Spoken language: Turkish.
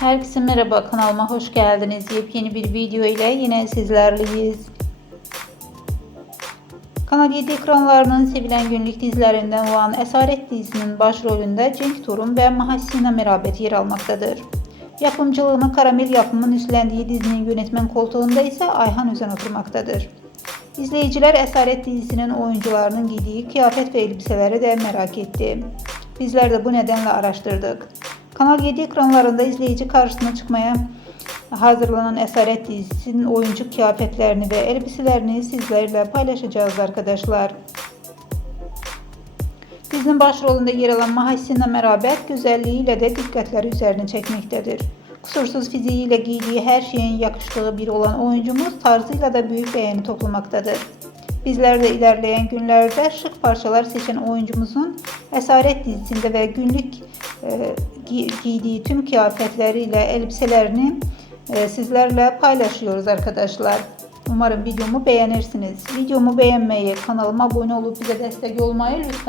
Herkese merhaba kanalıma hoş geldiniz. Yepyeni bir video ile yine sizlerleyiz. Kanal 7 ekranlarının sevilen günlük dizilerinden olan Esaret dizisinin başrolünde Cenk Torun ve Mahsina Merabet yer almaktadır. Yapımcılığını Karamel yapımının üstlendiği dizinin yönetmen koltuğunda ise Ayhan Özen oturmaktadır. İzleyiciler Esaret dizisinin oyuncularının giydiği kıyafet ve elbiseleri de merak etti. Bizler de bu nedenle araştırdık. Kanal 7 ekranlarında izleyici karşısına çıkmaya hazırlanan Esaret dizisinin oyuncu kıyafetlerini ve elbiselerini sizlerle paylaşacağız arkadaşlar. Dizinin başrolünde yer alan Mahsina Merabet güzelliğiyle de dikkatleri üzerine çekmektedir. Kusursuz fiziğiyle giydiği her şeyin yakıştığı bir olan oyuncumuz tarzıyla da büyük beğeni toplamaktadır. Bizler de ilerleyen günlerde şık parçalar seçen oyuncumuzun Esaret dizisinde ve günlük e, gi- giydiği tüm kıyafetleriyle elbiselerini e, sizlerle paylaşıyoruz arkadaşlar. Umarım videomu beğenirsiniz. Videomu beğenmeyi, kanalıma abone olup bize destek olmayı lütfen